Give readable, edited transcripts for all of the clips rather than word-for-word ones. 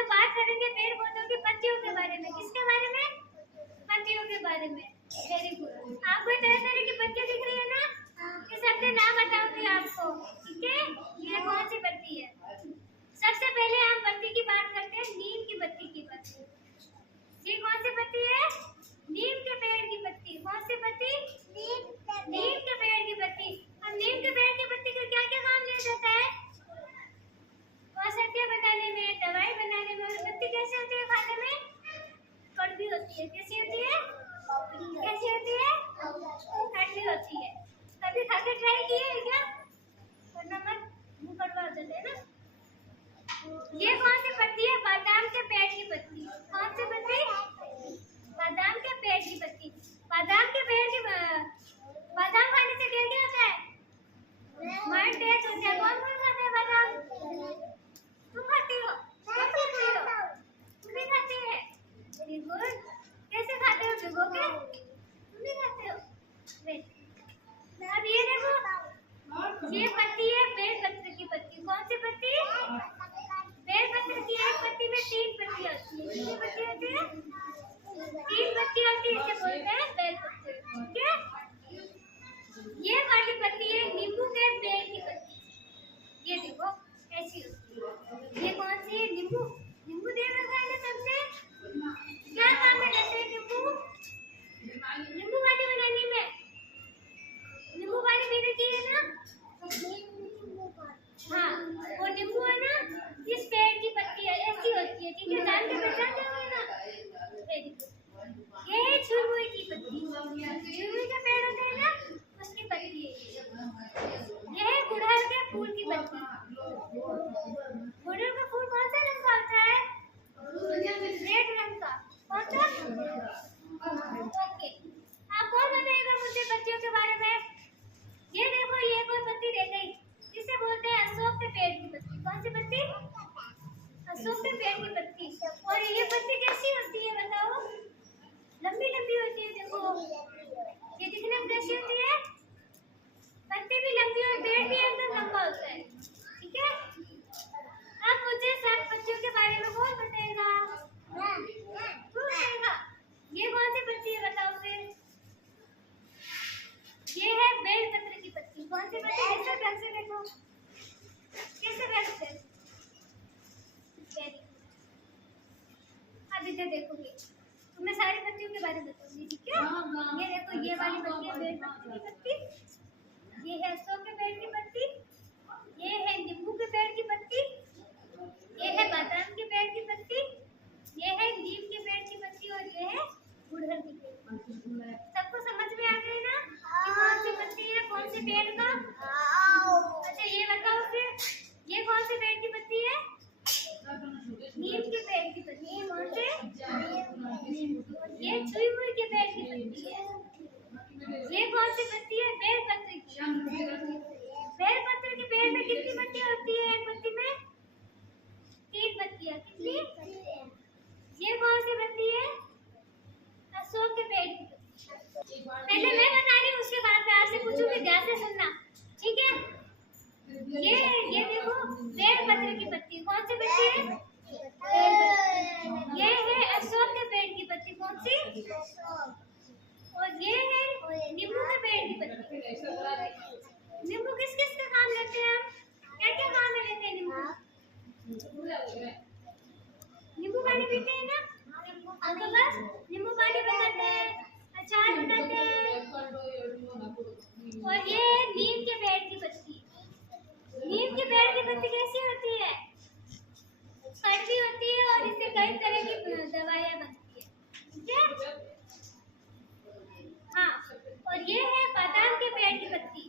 सब बात करेंगे पेड़ पौधों की पत्तियों के बारे में। किसके बारे में? पत्तियों के बारे में। Very good. आपको तरह तरह की पत्तियां दिख रही है ना? ये सबके नाम बताऊंगी आपको, ठीक है? ये कौन सी पत्ती है? सबसे पहले हम पत्ती की बात करते हैं, नीम की पत्ती की पत्ती। ये कौन सी पत्ती है? नीम के पेड़ की पत्ती। कौन सी पत्ती? नीम के पेड़ की पत्ती। अब नीम के पेड़ की पत्ती का क्या क्या काम लिया जाता है? औषधियाँ बनाने में, दवाई बनाने में। और पत्ती कैसे होती है खाने में? कड़वी होती है। कैसी होती है? कैसी होती है? कड़वी होती है। कभी खा के ट्राई किए है क्या? वरना मत, मुंह कड़वा हो जाता है ना। ये कौन सी पत्ती है? बादाम के पेड़ की पत्ती। कौन सी पत्ती? बादाम के पेड़ की पत्ती। बादाम के पेड़ की बादाम खाने से क्या क्या होता है? माइंड तेज होता है। कौन कौन खाता है बादाम? तुम खाती हो? कौन खाती हो? तुम भी खाती है? Very good. कैसे खाते हो? भिगो के? तुम भी खाते हो? अब ये देखो, ये पत्ती है बेलपत्र की पत्ती। कौन सी पत्ती? बेलपत्र की। एक पत्ती में 3 पत्तियां होती है। कितनी पत्ती होती है? 3 पत्ती होती है। इसे बोलते हैं बेलपत्र, ठीक है? ये वाली पत्ती है नींबू के पेड़ की पत्ती। ये देखो ऐसी होती है। ये कौन सी है? नींबू। नींबू देख रखा है ना सबसे? क्या काम में लगते हैं नींबू? नींबू पानी बनाने में। नींबू पानी पीने की है ना? हाँ, वो नींबू है ना, इस पेड़ की पत्ती है, ऐसी होती है, ठीक है? जान के पहचानते हो ना? Very good. ये है छुरमुई की पत्ती। छुरमुई के पेड़ होते हैं ना, उसकी पत्ती है। ये है गुड़हल के फूल की पत्ती। गुड़हल का फूल कौन सा रंग का होता है? रेड रंग का। कौन सा? ओके। आप कौन बताएगा मुझे पत्तियों के बारे में? ये देखो, ये कोई पत्ती रह गई, इसे बोलते हैं अशोक के पेड़ की पत्ती। कौन सी पत्ती? अशोक के पेड़ की पत्ती। और ये पत्ती कैसी होती है बताओ? लंबी लंबी होती है। देखो, ये दिखने में कैसी होती है? पत्ती भी लंबी और पेड़ भी एकदम लंबा होता है, ठीक है? अब मुझे सब पत्तियों के बारे में कौन बताएगा? तू बताएगा। ये कौन सी पत्ती है बताओ फिर? ये है बेलपत्र की पत्ती। कौन सी पत्ती? कैसे ढंग से देखो, कैसे ढंग से। अब इधर देखोगे तो मैं सारी पत्तियों के बारे में बताऊंगी, ठीक है? ये देखो, ये वाली पत्ती है बेलपत्र की पत्ती। ये है अशोक के पेड़ की पत्ती। ये है नींबू के पेड़ की पत्ती। ये है बादाम के पेड़ की पत्ती। ये है नीम के पेड़ की पत्ती। और ये है गुड़हल की पेड़ की पत्ती। सबको समझ में आ गई ना कि कौन सी पत्ती है कौन से पेड़ का? अच्छा, ये बताओ फिर, ये कौन से पेड़ की पत्ती है? नीम के पेड़ की पत्ती। कौन से? ये छुई के पेड़ की पत्ती है। ये कौन सी पत्ती है? बेलपत्र की। बेलपत्र के पेड़ में कितनी पत्तियां होती है? एक पत्ती में 3 पत्तियां। कितनी? ये कौन सी पत्ती है? अशोक के पेड़ की पत्ती। पहले मैं बता रही हूँ, उसके बाद मैं आपसे पूछूंगी, ध्यान से सुनना, ठीक है? ये देखो, बेलपत्र की पत्ती। कौन सी पत्ती है? ये है अशोक के पेड़ की पत्ती। कौन सी? और ये है नींबू के पेड़ की पत्ती। नींबू किस किस का काम लेते हैं? क्या क्या काम में लेते हैं नींबू? नींबू पानी पीते हैं ना? तो बस नींबू पानी बनाते हैं, अचार बनाते हैं। और ये नीम के पेड़ की पत्ती। नीम के पेड़ की पत्ती कैसी होती है? कड़वी होती है और इससे कई तरह की दवाइयाँ बनती है, ठीक है? हाँ, और ये है बादाम के पेड़ की पत्ती।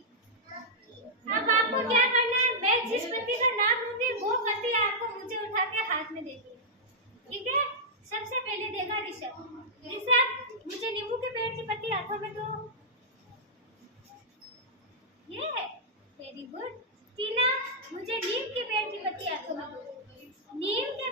अब आपको क्या करना है? मैं जिस पत्ती का नाम लूंगी वो पत्ती आपको मुझे उठा के हाथ में देनी है, ठीक है? सबसे पहले देगा ऋषभ। ऋषभ, मुझे नींबू के पेड़ की पत्ती हाथों में दो। ये है, वेरी गुड। टीना, मुझे नीम के पेड़ की पत्ती हाथों में दो। नीम के